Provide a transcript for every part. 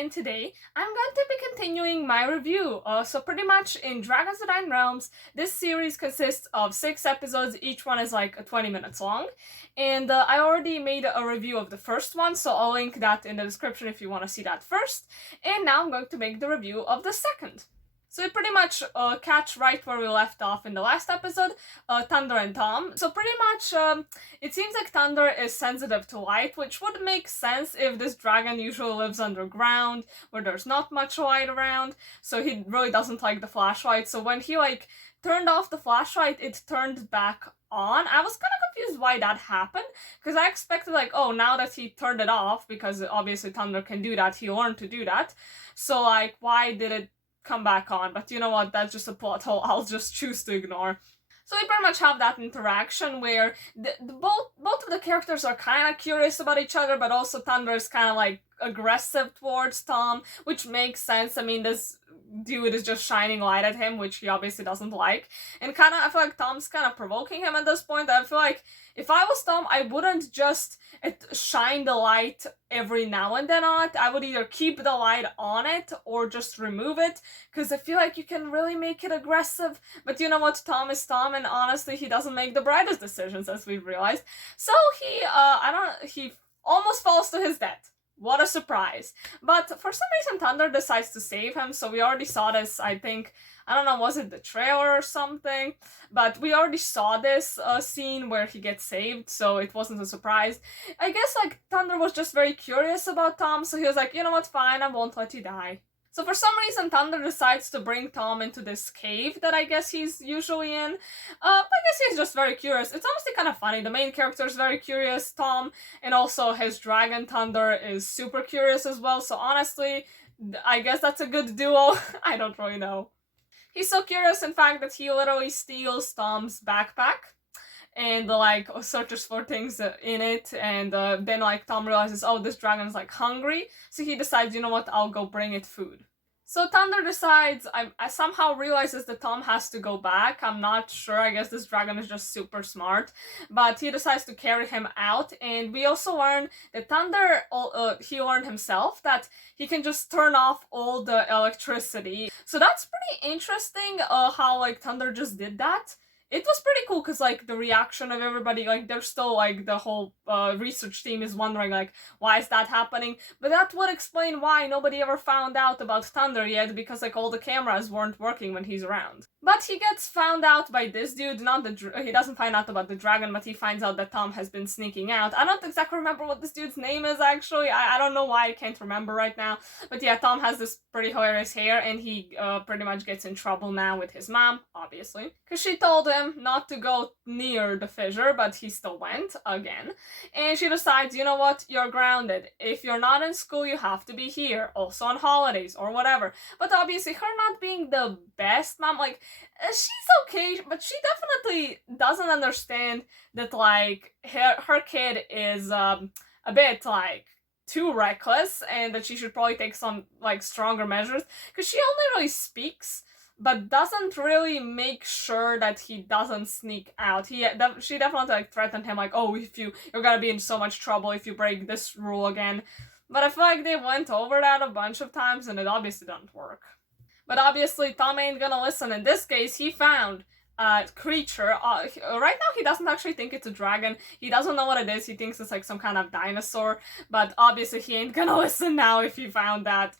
and today I'm going to be continuing my review. So pretty much in Dragons of the Nine Realms, this series consists of 6 episodes, each one is like 20 minutes long, and I already made a review of the first one, so I'll link that in the description if you want to see that first, and now I'm going to make the review of the second. So we pretty much catch right where we left off in the last episode, Thunder and Tom. So pretty much, it seems like Thunder is sensitive to light, which would make sense if this dragon usually lives underground, where there's not much light around, so he really doesn't like the flashlight. So when he, turned off the flashlight, it turned back on. I was kind of confused why that happened, because I expected, oh, now that he turned it off, because obviously Thunder can do that, he learned to do that, so, why did it come back on? But you know what, that's just a plot hole I'll just choose to ignore. So we pretty much have that interaction where both of the characters are kind of curious about each other, but also Thunder is kind of aggressive towards Tom, which makes sense. I mean, this dude is just shining light at him, which he obviously doesn't like, and I feel like Tom's kind of provoking him at this point. I feel like if I was Tom, I wouldn't just shine the light every now and then on it. I would either keep the light on it or just remove it, because I feel like you can really make it aggressive. But you know what, Tom is Tom, and honestly, he doesn't make the brightest decisions, as we've realized. So he almost falls to his death. What a surprise. But for some reason, Thunder decides to save him, so we already saw this, I think, I don't know, was it the trailer or something? But we already saw this scene where he gets saved, so it wasn't a surprise. I guess, Thunder was just very curious about Tom, so he was like, you know what, fine, I won't let you die. So for some reason, Thunder decides to bring Tom into this cave that I guess he's usually in. I guess he's just very curious. It's honestly kind of funny. The main character is very curious, Tom, and also his dragon, Thunder, is super curious as well. So honestly, I guess that's a good duo. I don't really know. He's so curious, in fact, that he literally steals Tom's backpack and searches for things in it, and then Tom realizes, oh, this dragon is hungry, so he decides, you know what, I'll go bring it food. So Thunder decides, I somehow realizes that Tom has to go back. I'm not sure, I guess this dragon is just super smart, but he decides to carry him out, and we also learn that Thunder, he learned himself that he can just turn off all the electricity. So that's pretty interesting, how Thunder just did that. It was pretty cool, because, the reaction of everybody, they're still, the whole research team is wondering, why is that happening? But that would explain why nobody ever found out about Thunder yet, because, all the cameras weren't working when he's around. But he gets found out by this dude, he doesn't find out about the dragon, but he finds out that Tom has been sneaking out. I don't exactly remember what this dude's name is, actually. I don't know why I can't remember right now. But yeah, Tom has this pretty hilarious hair, and he pretty much gets in trouble now with his mom, obviously, because she told him not to go near the fissure, but he still went again. And she decides, you know what, you're grounded. If you're not in school, you have to be here, also on holidays or whatever. But obviously, her not being the best mom, she's okay, but she definitely doesn't understand that, her kid is a bit, too reckless, and that she should probably take some, stronger measures, because she only really speaks, but doesn't really make sure that he doesn't sneak out. She definitely threatened him, oh, you're gonna be in so much trouble if you break this rule again. But I feel like they went over that a bunch of times, and it obviously didn't work. But obviously, Tom ain't gonna listen. In this case, he found a creature. Right now, he doesn't actually think it's a dragon. He doesn't know what it is. He thinks it's some kind of dinosaur. But obviously, he ain't gonna listen now if he found that.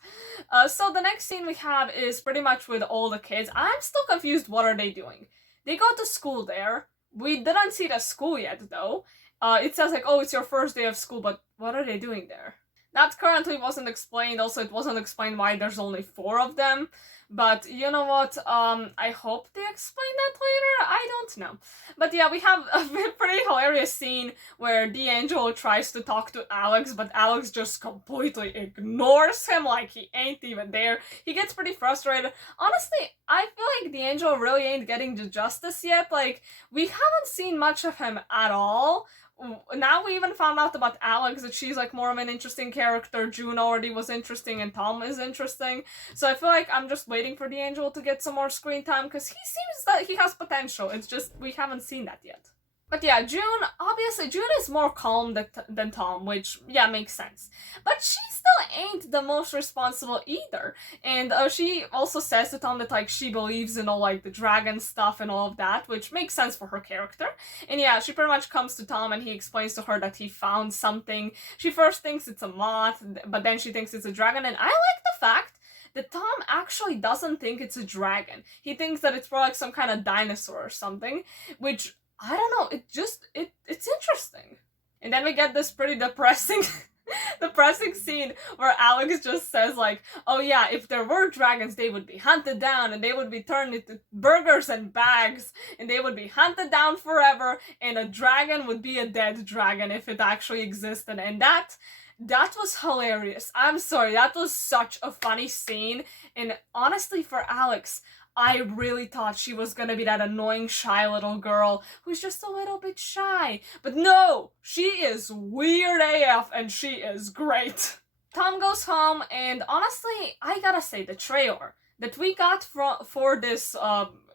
So the next scene we have is pretty much with all the kids. I'm still confused. What are they doing? They go to school there. We didn't see the school yet, though. It says oh, it's your first day of school, but what are they doing there? That currently wasn't explained. Also, it wasn't explained why there's only 4 of them. But you know what, I hope they explain that later, I don't know. But yeah, we have a pretty hilarious scene where D'Angelo tries to talk to Alex, but Alex just completely ignores him he ain't even there. He gets pretty frustrated. Honestly, I feel like D'Angelo really ain't getting the justice yet. We haven't seen much of him at all. Now we even found out about Alex, that she's more of an interesting character. June already was interesting, and Tom is interesting. So I feel like I'm just waiting for D'Angelo to get some more screen time, because he seems that he has potential. It's just we haven't seen that yet. But yeah, June, obviously, June is more calm than Tom, which, yeah, makes sense. But she still ain't the most responsible either. And she also says to Tom that like she believes in all like the dragon stuff and all of that, which makes sense for her character. And yeah, she pretty much comes to Tom and he explains to her that he found something. She first thinks it's a moth, but then she thinks it's a dragon, and I like the fact that Tom actually doesn't think it's a dragon. He thinks that it's probably like some kind of dinosaur or something, which, I don't know, it's interesting. And then we get this pretty depressing depressing scene where Alex just says like, oh yeah, if there were dragons, they would be hunted down and they would be turned into burgers and bags and they would be hunted down forever, and a dragon would be a dead dragon if it actually existed. And that was hilarious. I'm sorry, that was such a funny scene. And honestly, for Alex, I really thought she was gonna be that annoying, shy little girl who's just a little bit shy. But no! She is weird AF and she is great. Tom goes home, and honestly, I gotta say, the trailer that we got for this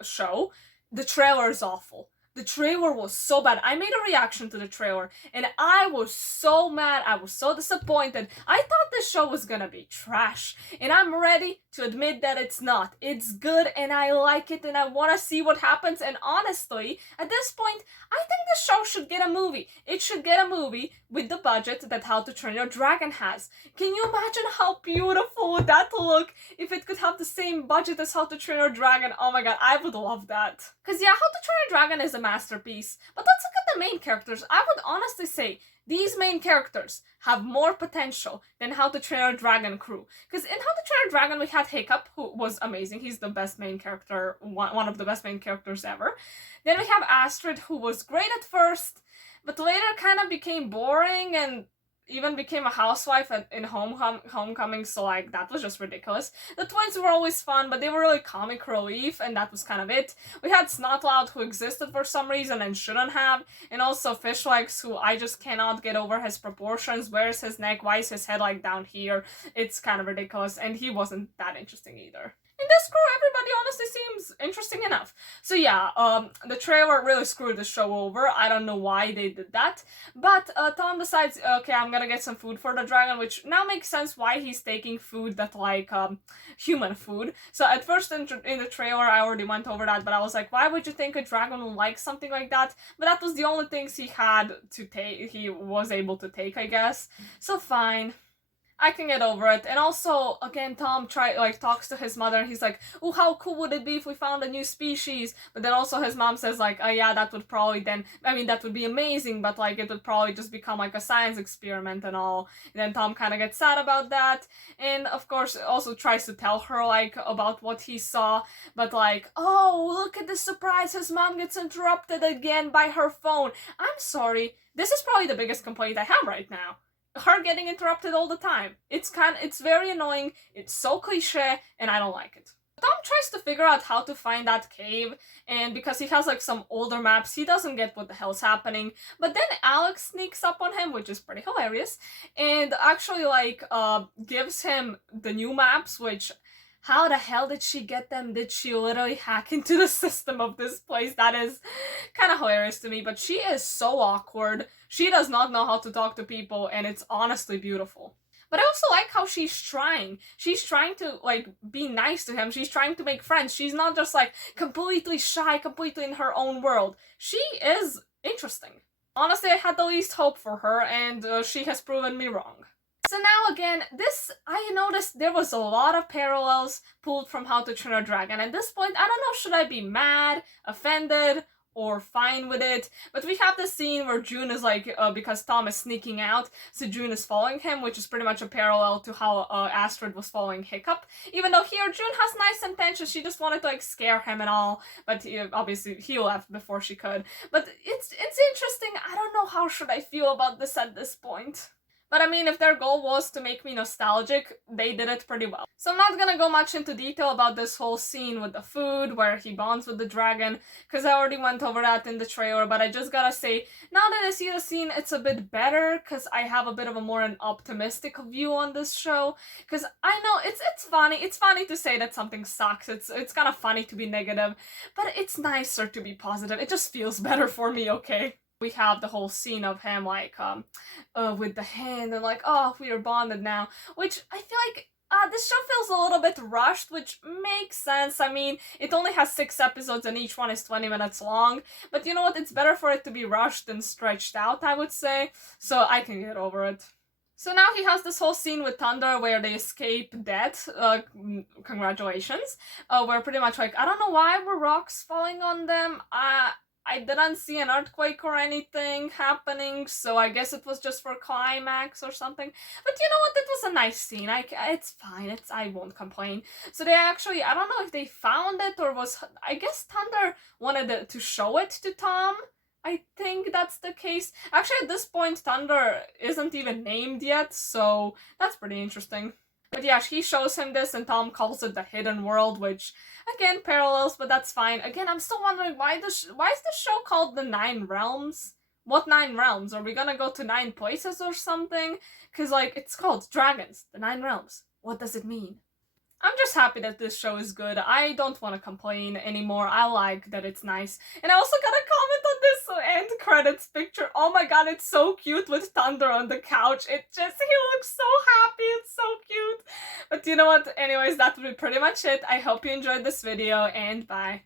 show, the trailer is awful. The trailer was so bad. I made a reaction to the trailer, and I was so mad. I was so disappointed. I thought this show was gonna be trash, and I'm ready to admit that it's not. It's good, and I like it, and I want to see what happens, and honestly, at this point, I think the show should get a movie. It should get a movie with the budget that How to Train Your Dragon has. Can you imagine how beautiful would that look if it could have the same budget as How to Train Your Dragon? Oh my god, I would love that. Because yeah, How to Train Your Dragon is a masterpiece, but let's look at the main characters. I would honestly say these main characters have more potential than How to Train Your Dragon crew. Because in How to Train Your Dragon, we had Hiccup, who was amazing. He's the best main character, one of the best main characters ever. Then we have Astrid, who was great at first, but later kind of became boring and even became a housewife in Homecoming, so like that was just ridiculous. The twins were always fun, but they were really comic relief, and that was kind of it. We had Snotlout, who existed for some reason and shouldn't have, and also Fishlegs, who I just cannot get over his proportions. Where's his neck? Why is his head like down here? It's kind of ridiculous, and he wasn't that interesting either. In this crew, everybody honestly seems interesting enough. So yeah, the trailer really screwed the show over. I don't know why they did that. But Tom decides, okay, I'm gonna get some food for the dragon, which now makes sense why he's taking food that like human food. So at first in the trailer, I already went over that, but I was like, why would you think a dragon would like something like that? But that was the only things he had to take, he was able to take, I guess. So fine. I can get over it. And also, again, Tom talks to his mother, and he's like, oh, how cool would it be if we found a new species? But then also his mom says like, oh yeah, that would probably that would be amazing, but like it would probably just become like a science experiment and all. And then Tom kind of gets sad about that, and of course also tries to tell her like about what he saw, but like, oh, look at the surprise, his mom gets interrupted again by her phone. I'm sorry, this is probably the biggest complaint I have right now. Her getting interrupted all the time. It's very annoying, it's so cliche, and I don't like it. Tom tries to figure out how to find that cave, and because he has like some older maps, he doesn't get what the hell's happening. But then Alex sneaks up on him, which is pretty hilarious, and actually like gives him the new maps, which, how the hell did she get them? Did she literally hack into the system of this place? That is kind of hilarious to me, but she is so awkward. She does not know how to talk to people, and it's honestly beautiful. But I also like how she's trying. She's trying to, like, be nice to him. She's trying to make friends. She's not just, like, completely shy, completely in her own world. She is interesting. Honestly, I had the least hope for her, and she has proven me wrong. So now again, I noticed there was a lot of parallels pulled from How to Train Your Dragon. At this point, I don't know, should I be mad, offended, or fine with it? But we have the scene where June is like, because Tom is sneaking out, so June is following him, which is pretty much a parallel to how Astrid was following Hiccup. Even though here June has nice intentions, she just wanted to like scare him and all, but obviously he left before she could. But it's interesting. I don't know how should I feel about this at this point. But I mean, if their goal was to make me nostalgic, they did it pretty well. So I'm not gonna go much into detail about this whole scene with the food, where he bonds with the dragon, because I already went over that in the trailer, but I just gotta say, now that I see the scene, it's a bit better, because I have a bit of a more an optimistic view on this show, because I know it's funny to say that something sucks, it's kind of funny to be negative, but it's nicer to be positive. It just feels better for me, okay? We have the whole scene of him like with the hand and like, oh, we are bonded now, which I feel like this show feels a little bit rushed, which makes sense. I mean, it only has 6 episodes and each one is 20 minutes long, but you know what, it's better for it to be rushed than stretched out, I would say, so I can get over it. So now he has this whole scene with Thunder where they escape death, congratulations, where pretty much like, I don't know why were rocks falling on them, I didn't see an earthquake or anything happening, so I guess it was just for climax or something. But you know what? It was a nice scene. It's fine. I won't complain. So they actually, I don't know if they found it or was, I guess Thunder wanted to show it to Tom. I think that's the case. Actually, at this point, Thunder isn't even named yet, so that's pretty interesting. But yeah, he shows him this and Tom calls it the hidden world, which, again, parallels, but that's fine. Again, I'm still wondering why is the show called the 9 Realms? What 9 Realms? Are we gonna go to 9 places or something? Because, like, it's called Dragons, the 9 Realms. What does it mean? I'm just happy that this show is good. I don't want to complain anymore. I like that it's nice. And I also got a comment on this end credits picture. Oh my god, it's so cute with Thunder on the couch. He looks so happy. It's so cute. But you know what? Anyways, that would be pretty much it. I hope you enjoyed this video and bye.